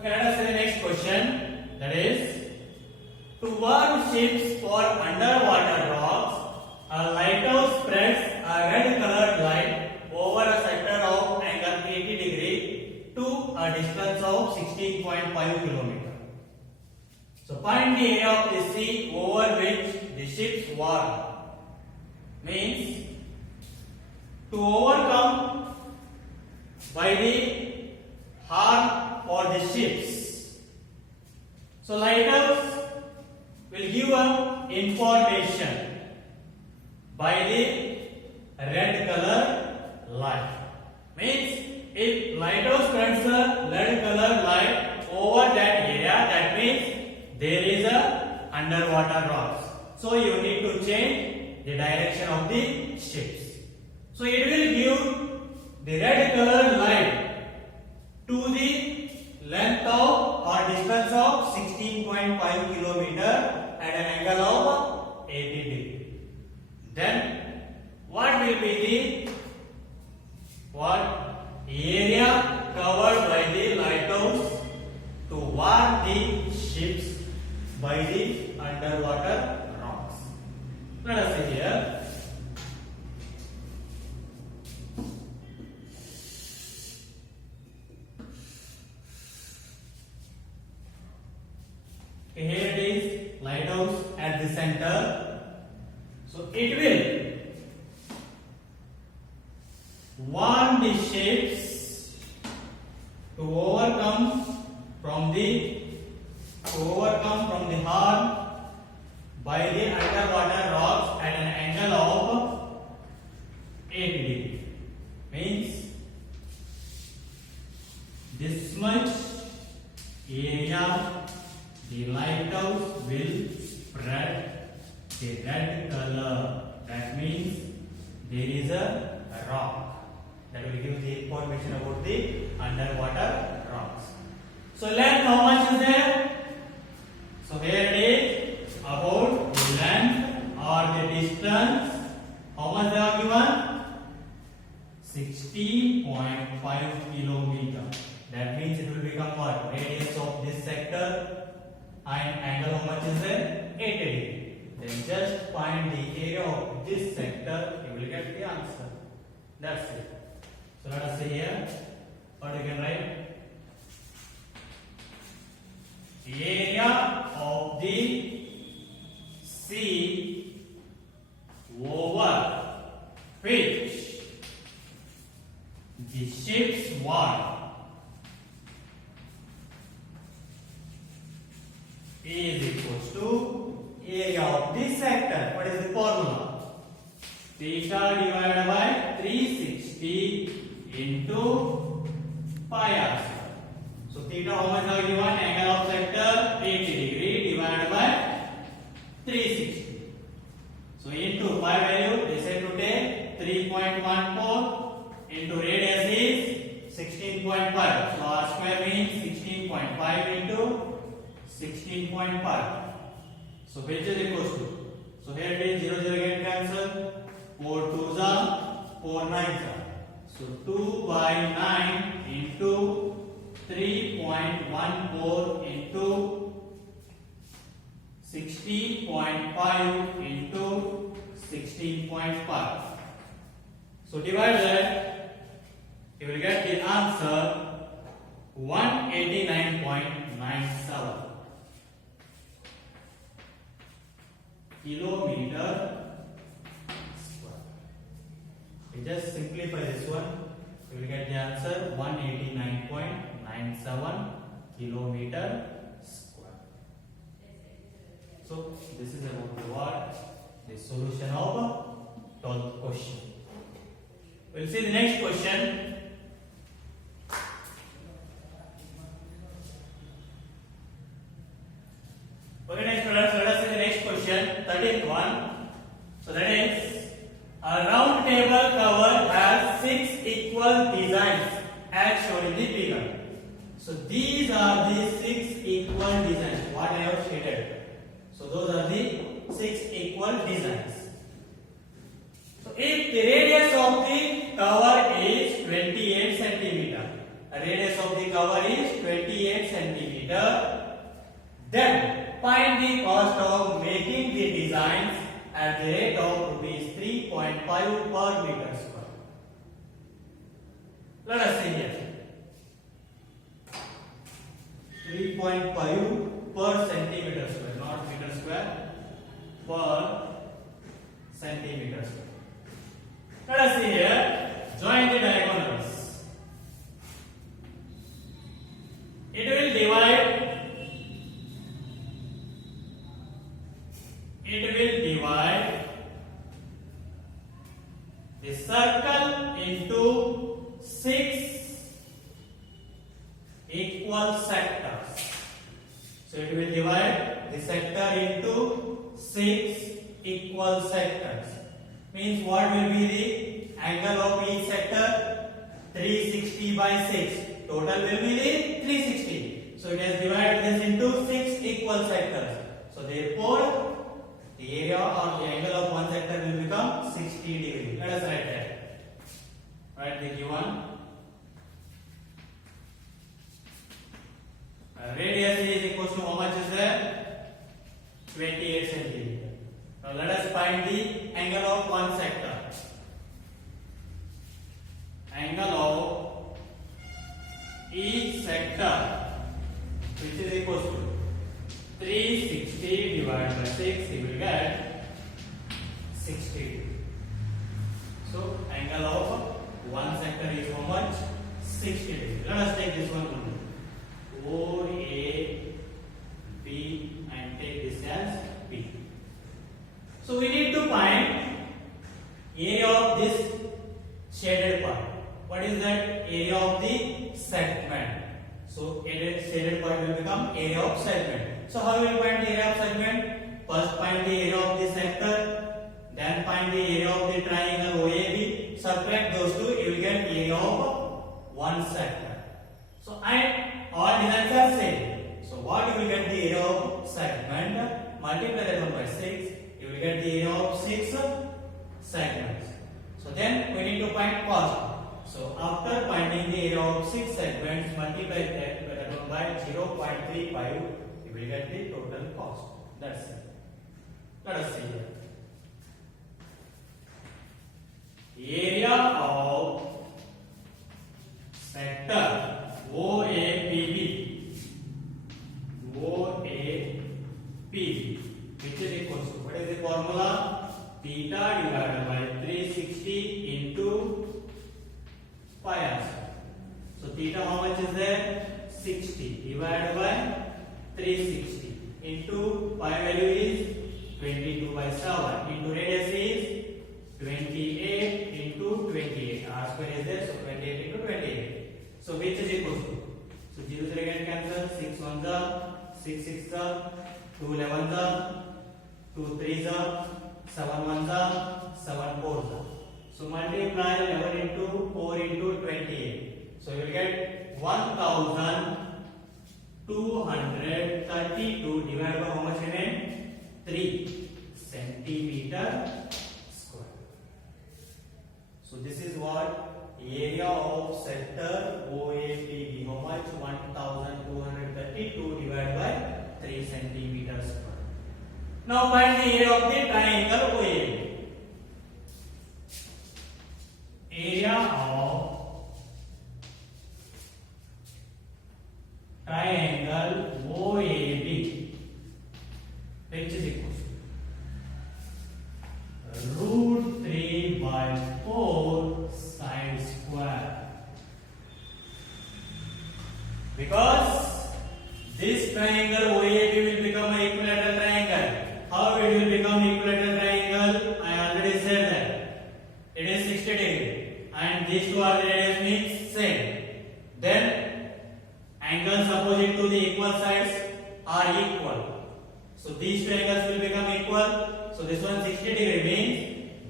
Okay, let us see the next question. That is, to warn ships for underwater rocks, a lighthouse spreads a red-colored light over a sector of angle 80 degree to a distance of 16.5 kilometers. So find the area of the sea over which the ships warn. Means to overcome by the harm for the ships. So lighthouse will give a information by the red color light. Means if lighthouse spreads a red color light over that area, that means there is a underwater rocks. So you need to change the direction of the ships. So it will give the red color light to the length of or distance of 16.5 kilometer at an angle of 80 degree. Then what will be the area covered by the lighthouse to warn the ships by the underwater rocks? Let us see here. Okay, here it is, lighthouse at the center. So it will warn the ships to overcome from the harm by the underwater rocks at an angle of 80 degree. Means this much area the lighthouse will spread the red color. That means there is a rock that will give the information about the underwater rocks. So length, how much is there? So here it is about the length or the distance. How much they are given? 16.5 kilometer. That means it will become what? Radius of this sector and angle how much is there? 80 degree. Then just find the area of this sector, you will get the answer. That's it. So let us see here what you can write. The area of the sea over which the ships warn is equals to area of this sector. What is the formula? Theta divided by 360 into pi r square. So theta how much are given? Angle of sector 80 degree divided by 360. So into pi value they said to take 3.14 into radius is 16.5. So r square means 16.5 into 16.5. So which is equals to? So here it is 0 0 get cancelled. 4 2s are 4 9s are. So 2 by 9 into 3.14 into 16.5 into 16.5. So divide that, you will get the answer 189.97 kilometer square. We just simplify this one, you will get the answer 189.97 kilometer square. So this is about the what? The solution of 12th question. We'll see the next question. Okay, next let us see the next question, 13th one. So that is, a round table cover has 6 equal designs as shown in the figure. So these are the 6 equal designs what I have stated. So those are the 6 equal designs. So if the radius of the cover is 28 centimeter, the radius of the cover is 28 centimeter. meter. Then find the cost of making the designs at the rate of rupees 3.5 per meter square. Let us see here. 3.5 per centimeter square, not meter square, per centimeter square. Let us see here. Join the diagonals. It will divide the circle into 6 equal sectors. So it will divide the sector into 6 equal sectors. Means what will be the angle of each sector? 360 by 6. Total will be the 360. So it has divided this into 6 equal sectors. So therefore, the area or the angle of one sector will become 60 degree. Let us write that. Write the given. Radius is equal to how much is there? 28 centimeter. Now let us find the angle of one sector. Angle of each sector, which is equal to 360 divided by 6, you will get 60. So angle of one sector is how much? 60 degrees. Let us take this one only. O, A, B, and take this as B. So we need to find area of this shaded part. What is that? Area of the segment. So shaded part will become area of segment. So how will we find the area of segment? First find the area of the sector, then find the area of the triangle OAB. Subtract those two, you will get area of one sector. So all designs are same. So what you will get the area of segment? Multiply that one by 6. You will get the area of 6 segments. So then we need to find cost. So after finding the area of 6 segments, multiply that one by 0.35. You will get the total cost. That's it. Let us see here. Area of sector OAPB, which is equal to, what is the formula? Theta divided by 360 into pi r square. So theta how much is there? 60 divided by 360 into pi value is 22 by 7 into radius is 28 into 28. R square is there, so 28 into 28. So which is equal to? So 0 0 get cancel. 6 1 the, 6 6 the, 2 11 the, 2 3 the, 7 1 the, 7 4 the. So multiply 11 into 4 into 28. So you will get 1232 divided by how much remain? 3 centimeter square. So this is what area of sector OAPB. How much? 1232 divided by 3 centimeter square. Now find the area of the triangle OAB. Area of triangle OAB, which is equal to root 3 by 4 sine square. Because this triangle OAB will become an equilateral triangle. How it will become equilateral triangle? I already said that. It is 60 degree. And these two are the radius means same. Then angles opposite to the equal sides are equal. So these two angles will become equal. So this one 60 degree means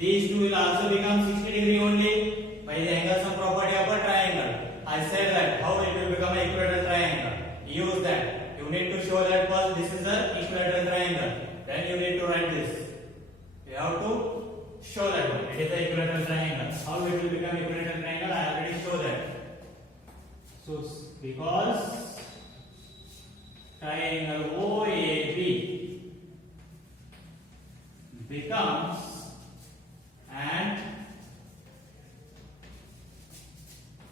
these two will also become 60 degree only by the angle sum property of a triangle. I said that how it will become an equilateral triangle. Use that. You need to show that first this is an equilateral triangle. Then you need to write this. You have to show that one. It is the equilateral triangle. How it will become equilateral triangle? I already showed that. So because triangle OAB becomes an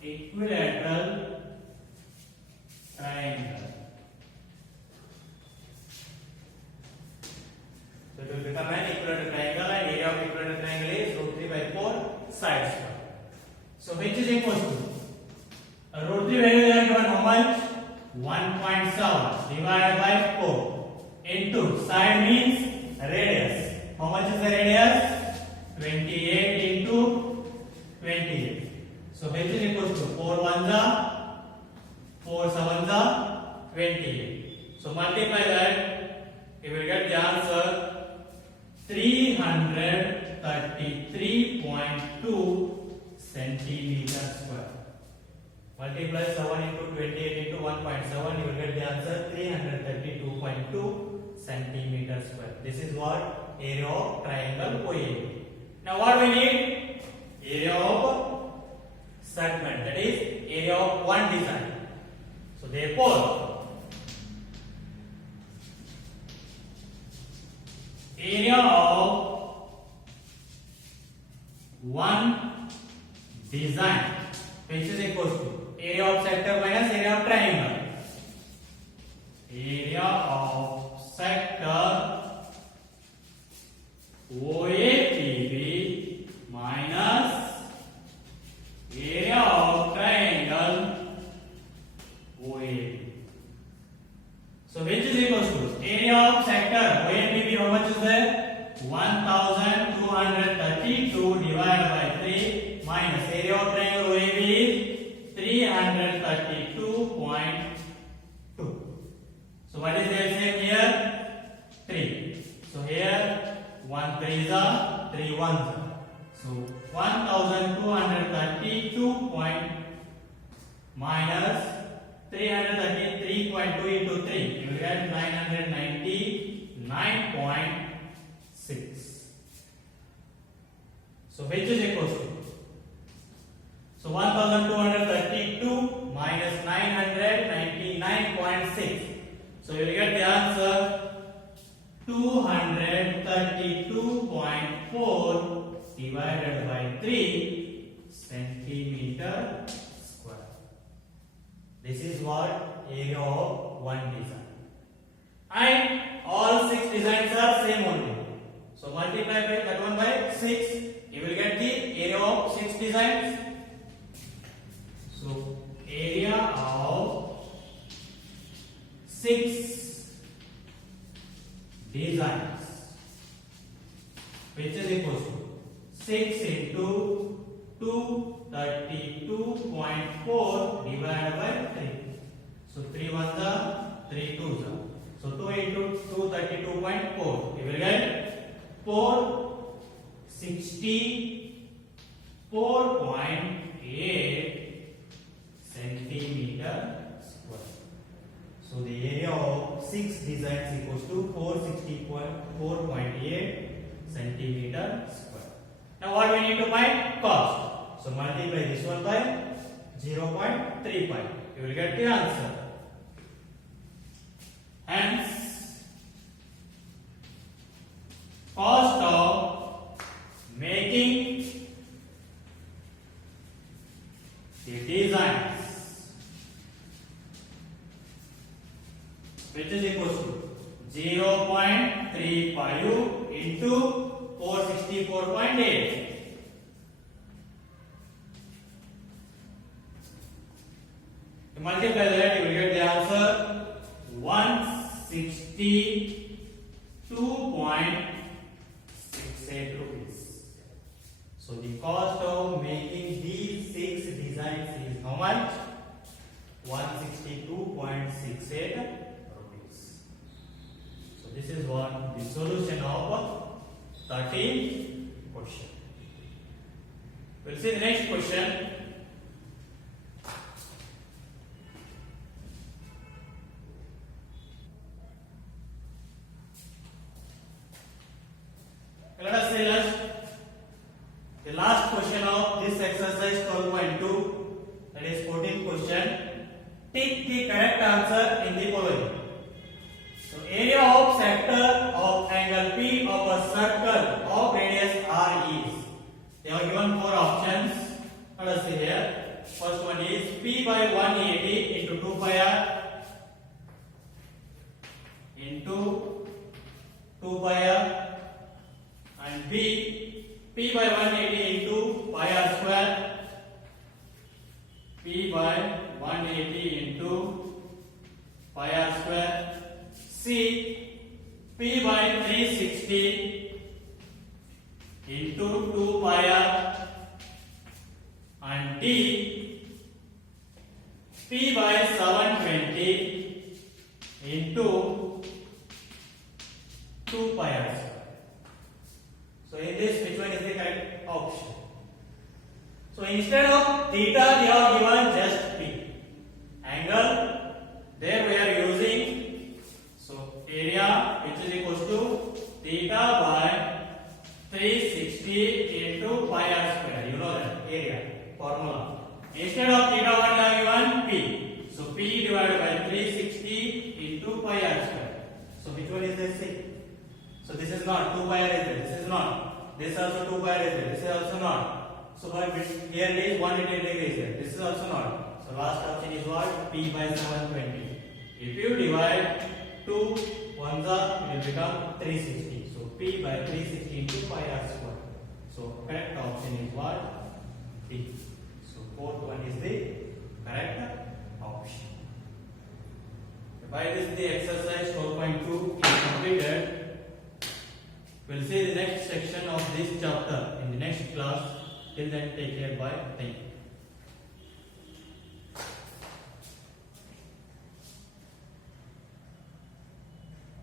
equilateral triangle. So it will become an equilateral triangle, and area of equilateral triangle is √3/4 side square. So which is equal to √3 value they are given how much? 1.7 divided by 4 into side means radius. How much is the radius? 28 into 28. So which is equal to 4 1s are 4 7s are 28. So multiply that, you will get the answer 333.2 centimeter square. Multiply 7 into 28 into 1.7, you will get the answer 332.2 centimeter square. This is what area of triangle OAB. Now what we need? Area of segment, that is area of one design. So therefore area of one design, which is equal to area of sector minus area of triangle. Area of sector OAPB minus area of triangle OAB. So which is equal to area of sector OAPB, how much is there? 1232 divided by 3 minus area of triangle OAB is 332.2. So what is the LCM here? 3. So here 1 3s are 3 1s are. So 1232 minus 333.2 into 3, you will get 999.6. So which is equal to? So 1232 minus 999.6. So you will get the answer 232.4 divided by 3 centimeter square. This is what area of one design. And all 6 designs are same only. So multiply by that one by 6, you will get the area of 6 designs. So area of 6 designs, which is equal to 6 into 232.4 divided by 3. So 3 1s are 3 2s are. So 2 into 232.4, you will get 464.8 centimeter square. So the area of 6 designs equals to 464.8 centimeter square. Now what we need to find? Cost. So multiply this one by 0.35. You will get the answer. Hence, cost of making the designs, which is equal to 0.35 into 464.8. Multiply that, you will get the answer 162.68 rupees. So the cost of making these 6 designs is how much? 162.68 rupees. So this is what the solution of 13th question. We'll see the next question. Let us say the last question of this exercise 12.2, that is 14th question. Take the correct answer in the following. So area of sector of angle P of a circle of radius R is. They are given four options. Let us see here. First one is P by 180 into 2 pi r into 2 pi r, and B P by 180 into pi r square, P by 180 into pi r square. C P by 360 into 2 pi r, and D P by 720 into 2 pi r square. So in this, which one is the correct option? So instead of theta, they are given just P. Angle, there we are using, so area which is equals to theta by 360 into pi r square. You know that area formula. Instead of theta, what they are given? P. So P divided by 360 into pi r square. So which one is this? C? So this is not 2 pi r is there. This is not. This also 2 pi r is there. This is also not. So but here it is 180 degrees there. This is also not. So last option is what? P by 720. If you divide 2 ones are, it will become 360. So P by 360 into pi r square. So correct option is what? D. So fourth one is the correct option. By this the exercise 12.2 is completed. We'll see the next section of this chapter in the next class. Till then, take care. Bye. Thank you.